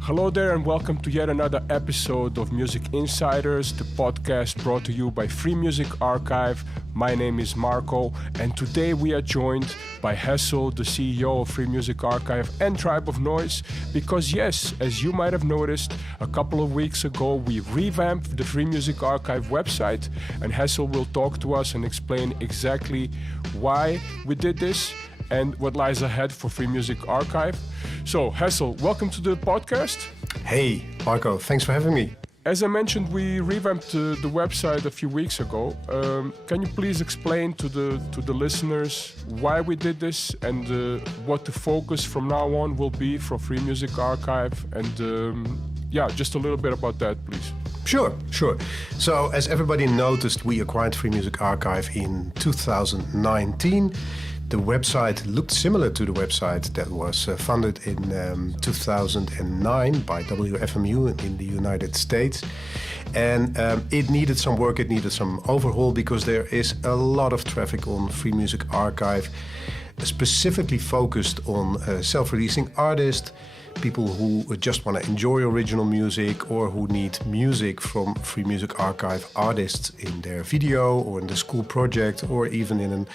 Hello there and welcome to yet another episode of Music Insiders, the podcast brought to you by Free Music Archive. My name is Marco and today we are joined by Hessel, the CEO of Free Music Archive and Tribe of Noise, because yes, as you might have noticed, a couple of weeks ago we revamped the Free Music Archive website, and Hessel will talk to us and explain exactly why we did this and what lies ahead for Free Music Archive. So, Hessel, welcome to the podcast. Hey, Marco, thanks for having me. As I mentioned, we revamped the website a few weeks ago. Can you please explain to the listeners why we did this and what the focus from now on will be for Free Music Archive? And just a little bit about that, please. Sure. So, as everybody noticed, we acquired Free Music Archive in 2019. The website looked similar to the website that was funded in 2009 by WFMU in the United States. And it needed some work, it needed some overhaul, because there is a lot of traffic on Free Music Archive, specifically focused on self-releasing artists, people who just want to enjoy original music or who need music from Free Music Archive artists in their video or in the school project or even in an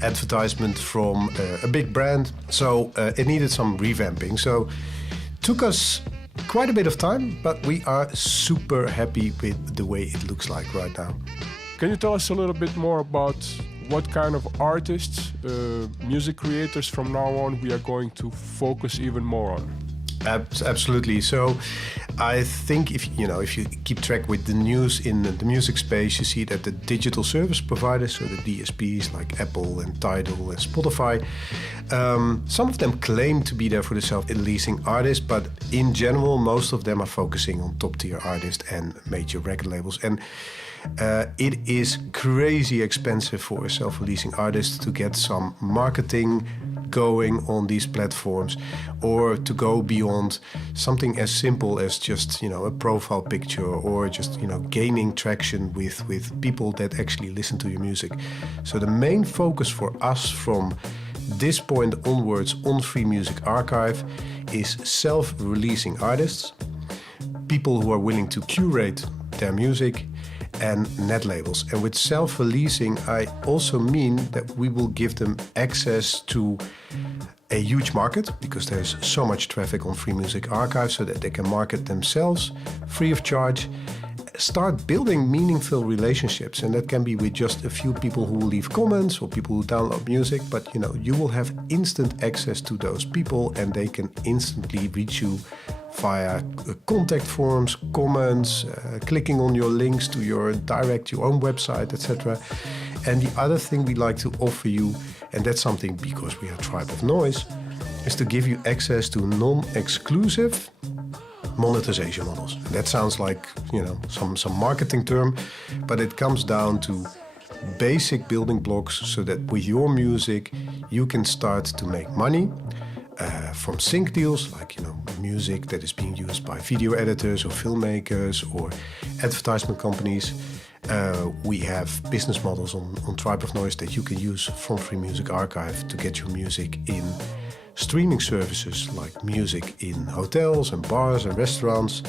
advertisement from a big brand. So it needed some revamping. So it took us quite a bit of time, but we are super happy with the way it looks like right now. Can you tell us a little bit more about what kind of artists, music creators from now on we are going to focus even more on? Absolutely. So I think if you keep track with the news in the music space, you see that the digital service providers, so the DSPs like Apple and Tidal and Spotify, some of them claim to be there for the self-releasing artists, but in general, most of them are focusing on top-tier artists and major record labels. And it is crazy expensive for a self-releasing artist to get some marketing going on these platforms, or to go beyond something as simple as just a profile picture, or just gaining traction with people that actually listen to your music. So the main focus for us from this point onwards on Free Music Archive is self-releasing artists, people who are willing to curate their music, and net labels. And with self-releasing, I also mean that we will give them access to a huge market, because there's so much traffic on Free Music Archive, so that they can market themselves free of charge, start building meaningful relationships, and that can be with just a few people who leave comments or people who download music, but you will have instant access to those people and they can instantly reach you via contact forms, comments, clicking on your links to your own website, etc. And the other thing we like to offer you, and that's something because we are Tribe of Noise, is to give you access to non-exclusive monetization models. That sounds like some marketing term, but it comes down to basic building blocks so that with your music you can start to make money from sync deals, like music that is being used by video editors or filmmakers or advertisement companies. We have business models on Tribe of Noise that you can use from Free Music Archive to get your music in streaming services like music in hotels and bars and restaurants.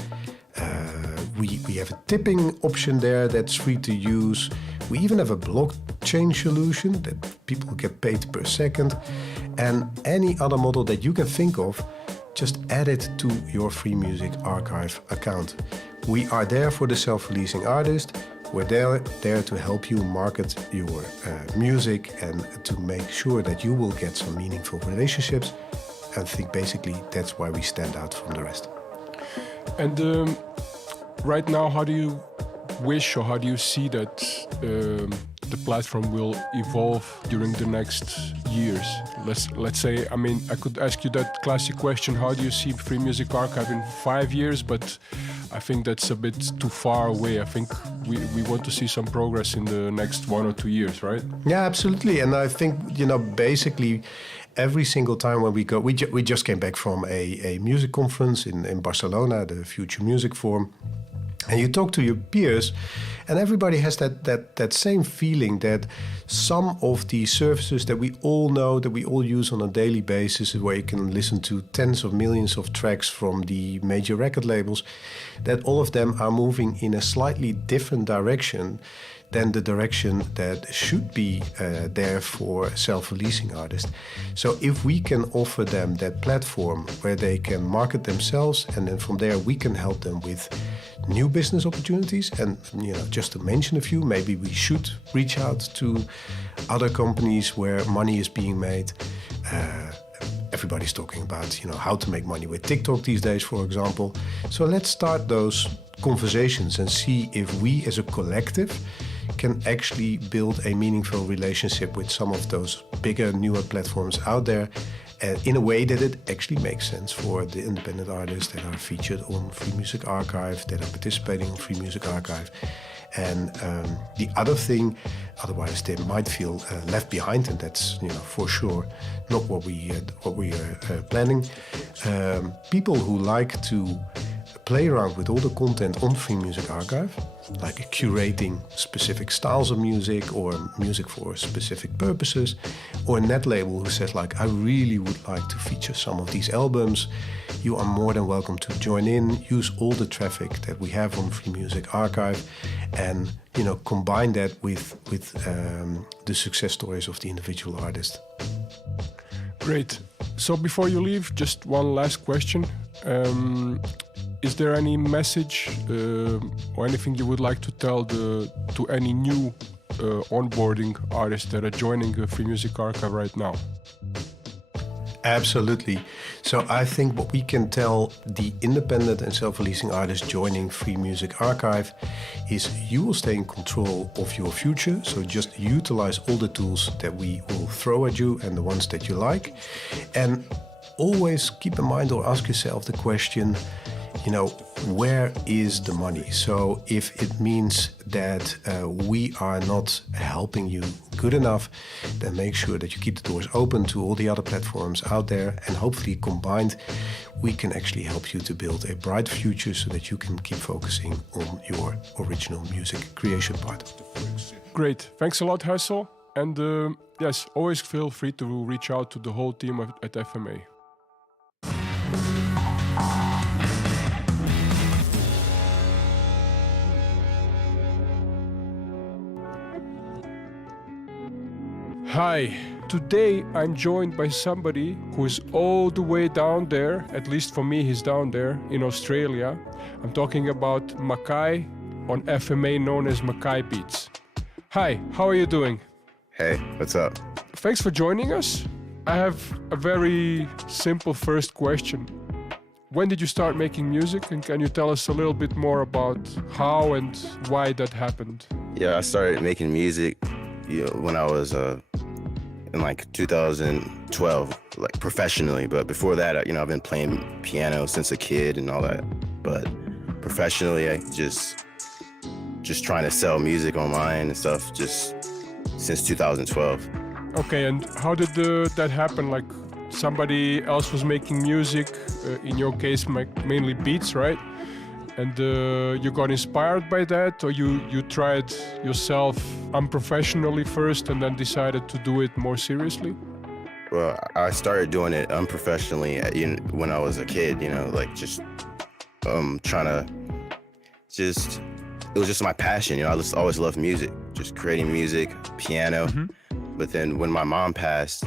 We have a tipping option there that's free to use. We even have a blockchain solution that people get paid per second. And any other model that you can think of, just add it to your Free Music Archive account. We are there for the self-releasing artist. We're there to help you market your music and to make sure that you will get some meaningful relationships. I think basically that's why we stand out from the rest. And right now, how do you wish or how do you see that the platform will evolve during the next years? Let's say, I could ask you that classic question, how do you see Free Music Archive in 5 years? But I think that's a bit too far away. I think we want to see some progress in the next 1 or 2 years, right? Yeah, absolutely. And I think, basically every single time when we go, we just came back from a music conference in Barcelona, the Future Music Forum. And you talk to your peers, and everybody has that same feeling that some of the services that we all know, that we all use on a daily basis, where you can listen to tens of millions of tracks from the major record labels, that all of them are moving in a slightly different direction than the direction that should be there for self-releasing artists. So if we can offer them that platform where they can market themselves, and then from there we can help them with new business opportunities, and just to mention a few, maybe we should reach out to other companies where money is being made. Everybody's talking about how to make money with TikTok these days, for example. So let's start those conversations and see if we as a collective can actually build a meaningful relationship with some of those bigger, newer platforms out there, in a way that it actually makes sense for the independent artists that are featured on Free Music Archive, that are participating on Free Music Archive. And the other thing, otherwise they might feel left behind, and that's for sure not what we are planning. People who like to play around with all the content on Free Music Archive, like curating specific styles of music or music for specific purposes, or a net label who says like, I really would like to feature some of these albums, you are more than welcome to join in, use all the traffic that we have on Free Music Archive, and combine that with the success stories of the individual artist. Great. So before you leave, just one last question. Is there any message or anything you would like to tell to any new onboarding artists that are joining the Free Music Archive right now? Absolutely. So I think what we can tell the independent and self-releasing artists joining Free Music Archive is you will stay in control of your future. So just utilize all the tools that we will throw at you and the ones that you like. And always keep in mind or ask yourself the question, where is the money? So if it means that we are not helping you good enough, then make sure that you keep the doors open to all the other platforms out there, and hopefully combined we can actually help you to build a bright future so that you can keep focusing on your original music creation part. Great. Thanks a lot, Hassel. And yes, always feel free to reach out to the whole team at FMA. Hi, today I'm joined by somebody who is all the way down there, at least for me he's down there in Australia. I'm talking about Makai on FMA known as Mackay Beats. Hi, how are you doing? Hey, what's up? Thanks for joining us. I have a very simple first question. When did you start making music, and can you tell us a little bit more about how and why that happened? Yeah, I started making music when I was in like 2012, like professionally. But before that, I've been playing piano since a kid and all that. But professionally, I just trying to sell music online and stuff just since 2012. Okay, and how did that happen? Like somebody else was making music, in your case mainly beats, right? And you got inspired by that, or you tried yourself unprofessionally first and then decided to do it more seriously? Well, I started doing it unprofessionally when I was a kid, like just trying to it was just my passion, I just always loved music, just creating music, piano. Mm-hmm. But then when my mom passed,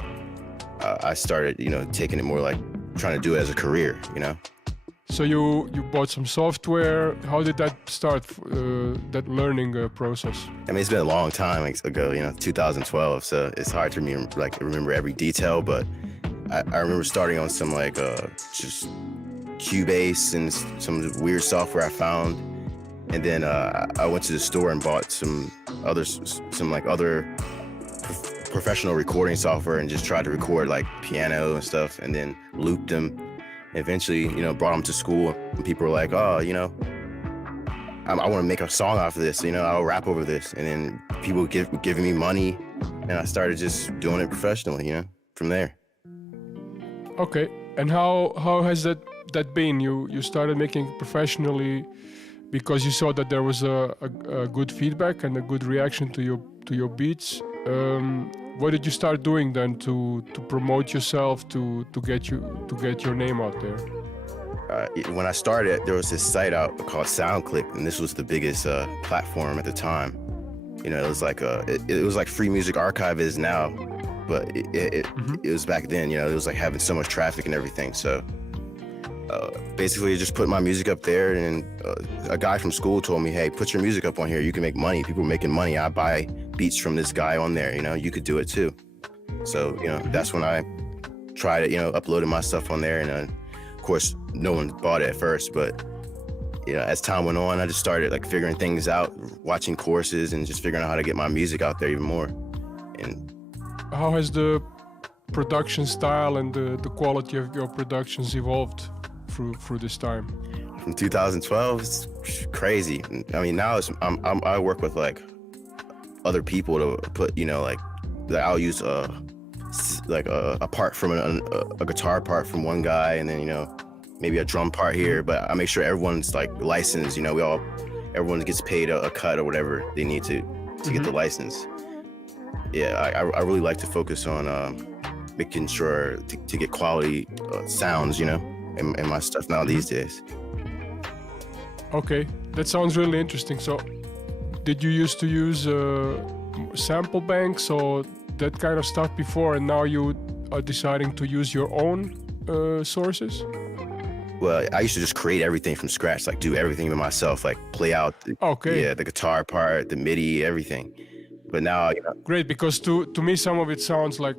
I started, taking it more like trying to do it as a career, So you bought some software. How did that start, that learning process? I mean, it's been a long time ago, 2012, so it's hard to remember every detail, but I remember starting on some just Cubase and some weird software I found. And then I went to the store and bought some other professional recording software and just tried to record like piano and stuff, and then looped them. Eventually, brought them to school, and people were like, "Oh, I want to make a song off of this. I'll rap over this." And then people giving me money, and I started just doing it professionally. From there. Okay, and how has that been? You started making it professionally because you saw that there was a good feedback and a good reaction to your beats. What did you start doing then to promote yourself, to get your name out there? When I started, there was this site out called SoundClick, and this was the biggest platform at the time. It was like it was like Free Music Archive is now, but it was back then. It was like having so much traffic and everything. So basically, I just put my music up there, and a guy from school told me, "Hey, put your music up on here. You can make money. People are making money. I buy beats from this guy on there. You could do it too." So that's when I tried it. Uploaded my stuff on there, and of course, no one bought it at first. But as time went on, I just started figuring things out, watching courses, and just figuring out how to get my music out there even more. And how has the production style and the quality of your productions evolved through this time? From 2012, it's crazy. I mean, now I work with other people to put, I'll use a part from a guitar part from one guy, and then maybe a drum part here. But I make sure everyone's licensed. Everyone gets paid a cut or whatever they need to get the license. Yeah, I really like to focus on making sure to get quality sounds, in my stuff now these days. Okay, that sounds really interesting. So, did you used to use sample banks or that kind of stuff before, and now you are deciding to use your own sources? Well, I used to just create everything from scratch, do everything by myself, play out the guitar part, the MIDI, everything. But now, Great, because to me some of it sounds like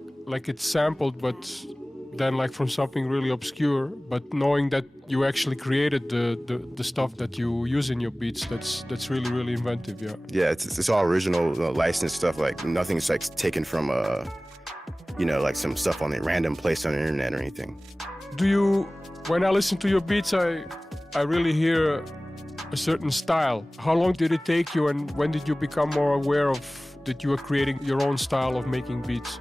it's sampled, but then from something really obscure. But knowing that you actually created the stuff that you use in your beats, that's really, really inventive. Yeah, it's all original, licensed stuff. Nothing's taken from some stuff on the random place on the internet or anything. When I listen to your beats, I really hear a certain style. How long did it take you, and when did you become more aware of that you were creating your own style of making beats?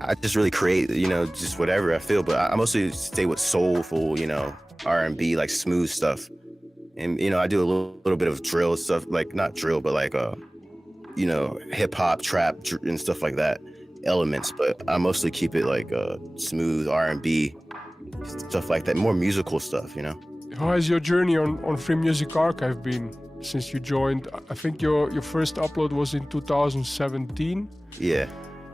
I just really create, just whatever I feel, but I mostly stay with soulful, R&B, smooth stuff. And, I do a little bit of drill stuff, not drill, but hip hop, trap, and stuff like that, elements. But I mostly keep it smooth R&B, stuff like that, more musical stuff, How has your journey on Free Music Archive been since you joined? I think your first upload was in 2017. Yeah.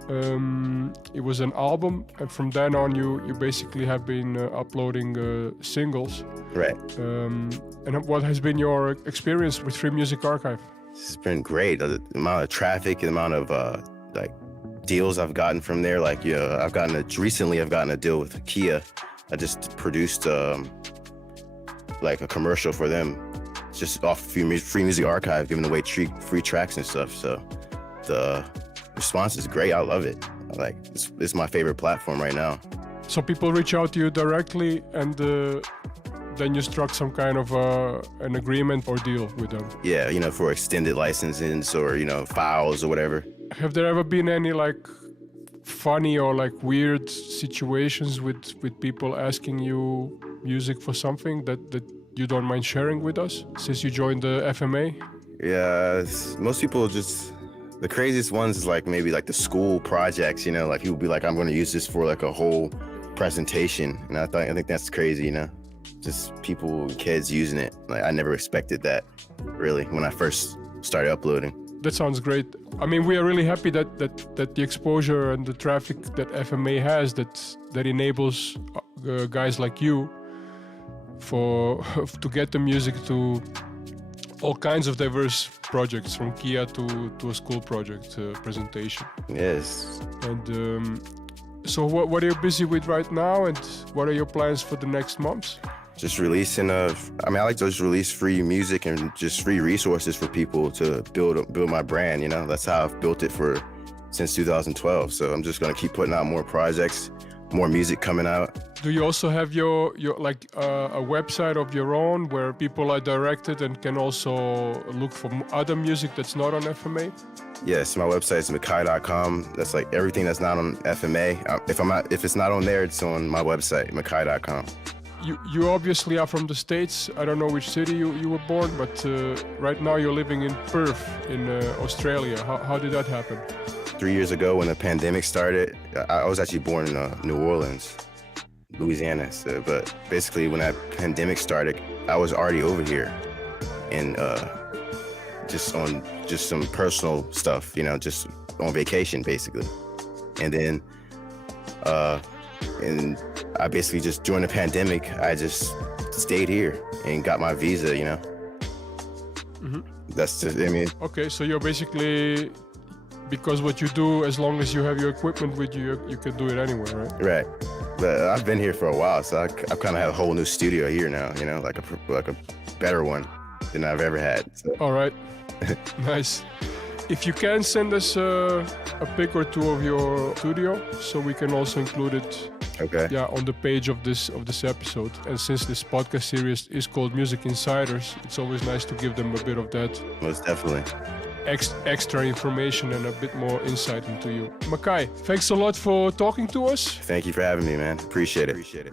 It was an album, and from then on, you basically have been uploading singles. Right. And what has been your experience with Free Music Archive? It's been great. The amount of traffic, the amount of like deals I've gotten from there. Like, recently I've gotten a deal with Kia. I just produced like a commercial for them, just off Free Music Archive, giving away free tracks and stuff. So the response is great. I love it. Like, it's my favorite platform right now. So people reach out to you directly, and then you struck some kind of an agreement or deal with them. Yeah, for extended licenses or, files or whatever. Have there ever been any like funny or like weird situations with people asking you music for something that you don't mind sharing with us since you joined the FMA? Yeah, most people just, the craziest ones is like maybe like the school projects, like people be like, I'm going to use this for like a whole presentation. And I think that's crazy, just people, kids using it. Like, I never expected that really when I first started uploading. That sounds great. I mean, we are really happy that the exposure and the traffic that FMA has that enables guys like you to get the music to all kinds of diverse projects, from Kia to a school project presentation. Yes. And so what are you busy with right now, and what are your plans for the next months? Just releasing I like to just release free music and just free resources for people to build my brand, That's how I've built it since 2012. So I'm just gonna keep putting out more projects, more music coming out. Do you also have your like a website of your own where people are directed and can also look for other music that's not on FMA? Yes, my website is Makai.com. That's like everything that's not on FMA. If it's not on there, it's on my website, Makai.com. You obviously are from the States. I don't know which city you were born, but right now you're living in Perth in Australia. How did that happen? 3 years ago when the pandemic started, I was actually born in New Orleans, Louisiana. So, but basically when that pandemic started, I was already over here and just on some personal stuff, just on vacation basically. And then and I basically just, during the pandemic, I just stayed here and got my visa, Mm-hmm. That's just, Okay, so you're basically, because what you do, as long as you have your equipment with you, you can do it anywhere, right? Right. But I've been here for a while, so I kind of have a whole new studio here now, like a better one than I've ever had. So. All right. Nice. If you can send us a pic or two of your studio, so we can also include it. Okay. Yeah, on the page of this episode. And since this podcast series is called Music Insiders, it's always nice to give them a bit of that. Most definitely. Extra information and a bit more insight into you. Makai, thanks a lot for talking to us. Thank you for having me, man. Appreciate it.